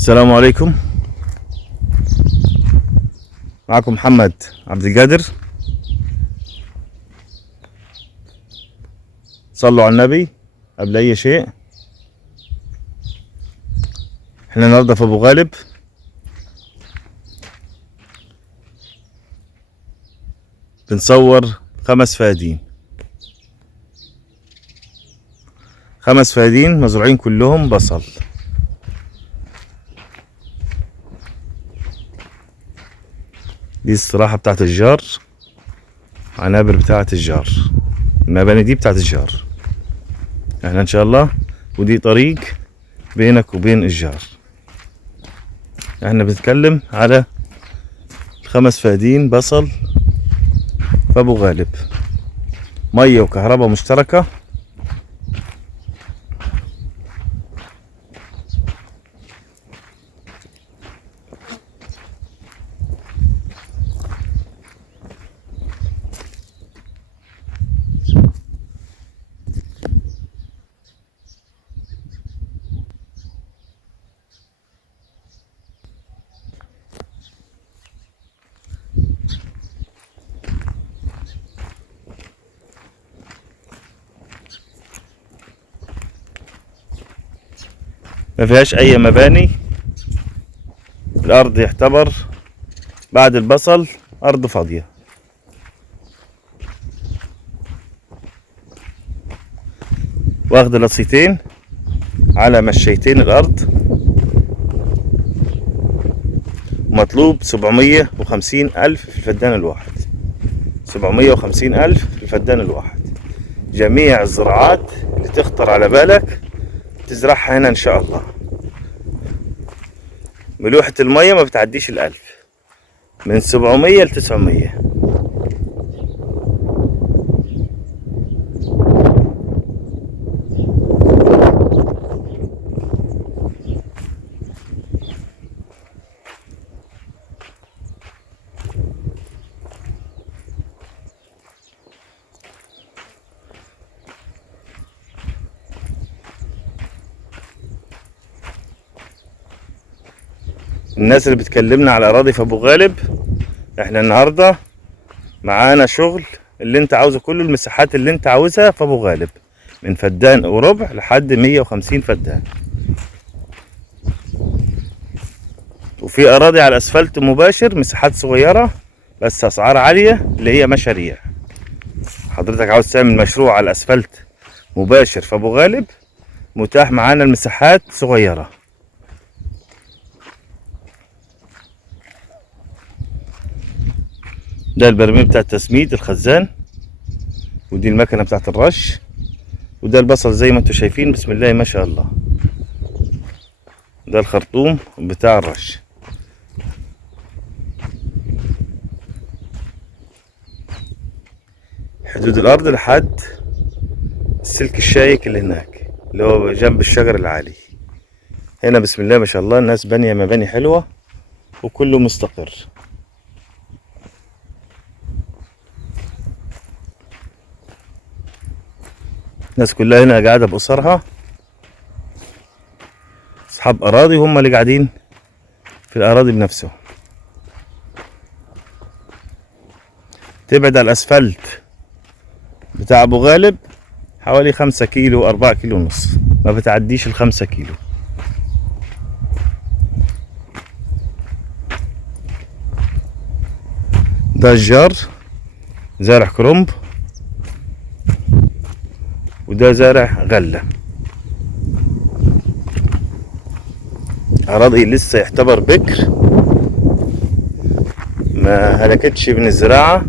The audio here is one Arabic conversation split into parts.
السلام عليكم. معكم محمد عبد القادر. صلوا على النبي قبل اي شيء. احنا النهارده في ابو غالب، بنصور 5 فدادين. 5 فدادين مزروعين كلهم بصل. دي الصراحة بتاعت الجار، عنابر بتاعت الجار، المباني دي بتاعت الجار. احنا ان شاء الله، ودي طريق بينك وبين الجار. احنا بنتكلم على 5 فدادين بصل في ابو غالب، مية وكهرباء مشتركة. ما فيهاش اي مباني. الارض يعتبر بعد البصل ارض فاضية. واخد لصيتين على مشيتين الارض. مطلوب 750 الف في الفدان الواحد. 750 الف في الفدان الواحد. جميع الزراعات اللي تخطر على بالك تزرعها هنا ان شاء الله. ملوحة المية ما بتعديش 1000، من 700 ل 900. الناس اللي بتكلمنا على اراضي في ابو غالب، احنا النهارده معانا شغل اللي انت عاوزه كله، المساحات اللي انت عاوزها في ابو غالب، من فدان وربع لحد 150 فدان. وفي اراضي على الاسفلت مباشر، مساحات صغيره بس اسعار عاليه، اللي هي مشاريع. حضرتك عاوز تعمل مشروع على الاسفلت مباشر في ابو غالب، متاح معانا المساحات صغيره. ده البرميل بتاع التسميد الخزان، ودي المكنه بتاعت الرش، وده البصل زي ما انتم شايفين. بسم الله ما شاء الله. ده الخرطوم بتاع الرش. حدود الارض لحد السلك الشايك اللي هناك، اللي هو جنب الشجر العالي. هنا بسم الله ما شاء الله الناس بانيه مباني حلوه وكله مستقر. الناس كلها هنا قاعده باسرها، اصحاب اراضي هم اللي قاعدين في الاراضي بنفسهم. تبعد على الاسفلت بتاع ابو غالب حوالي 5 كيلو 4 كيلو ونص، ما بتعديش ال5 كيلو. ده الجار زارع كرنب، وده زارع غلة. أراضي لسه يعتبر بكر، ما هلكتش من الزراعة.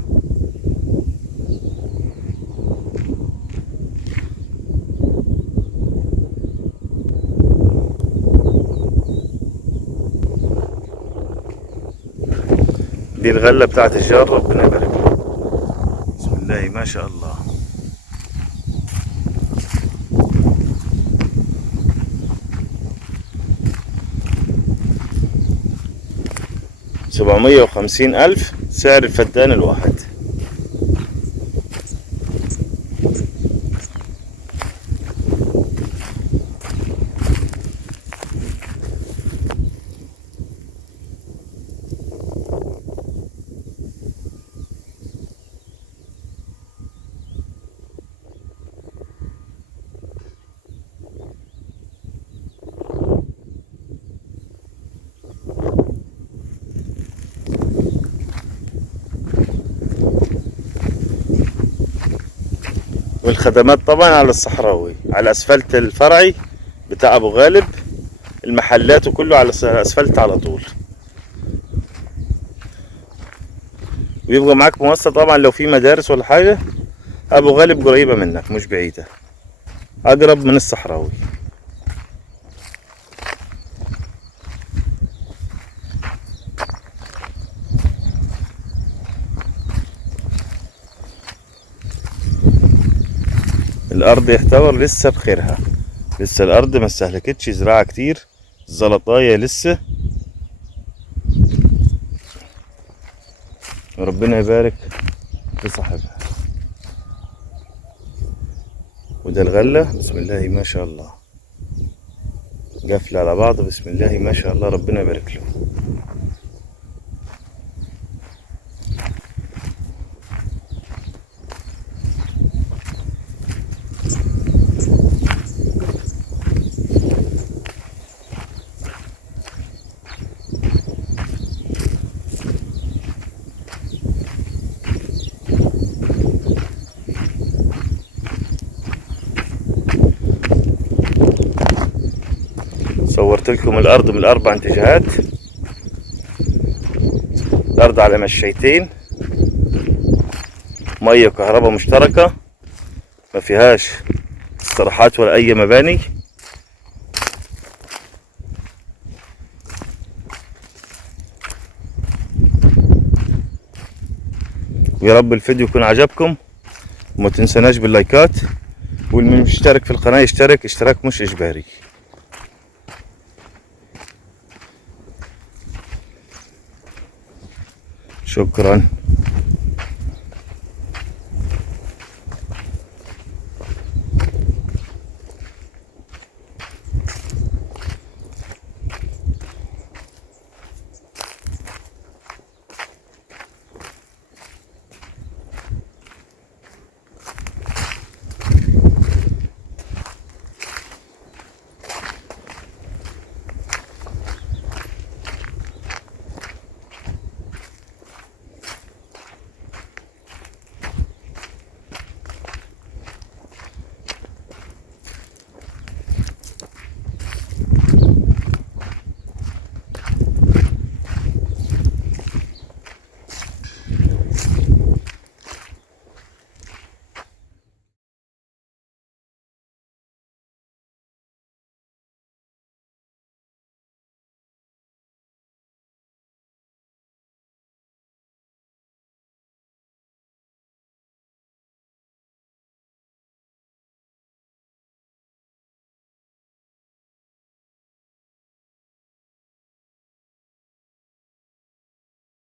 دي الغلة بتاعت الجار، ربنا يبارك له. بسم الله ما شاء الله. سبعمية وخمسين ألف سعر الفدان الواحد. والخدمات طبعا على الصحراوي، على الاسفلت الفرعي بتاع ابو غالب، المحلات وكله على الاسفلت على طول. ويبقى معاك مواصلة طبعا لو في مدارس ولا حاجة. ابو غالب قريبة منك مش بعيدة، اقرب من الصحراوي. الارض يعتبر لسه بخيرها، لسه الارض ما استهلكتش زراعة كتير، الزلطاية لسه. وربنا يبارك في صاحبها. وده الغلة بسم الله ما شاء الله، قافلة على بعض بسم الله ما شاء الله، ربنا يبارك له. صورت لكم الارض من الاربع اتجاهات، الارض على مشيتين، ميه وكهرباء مشتركه، ما فيهاش استراحات ولا اي مباني. ويا رب الفيديو يكون عجبكم، وما تنسوناش باللايكات، واللي مش مشترك في القناه يشترك، اشتراك مش اجباري. شكرا.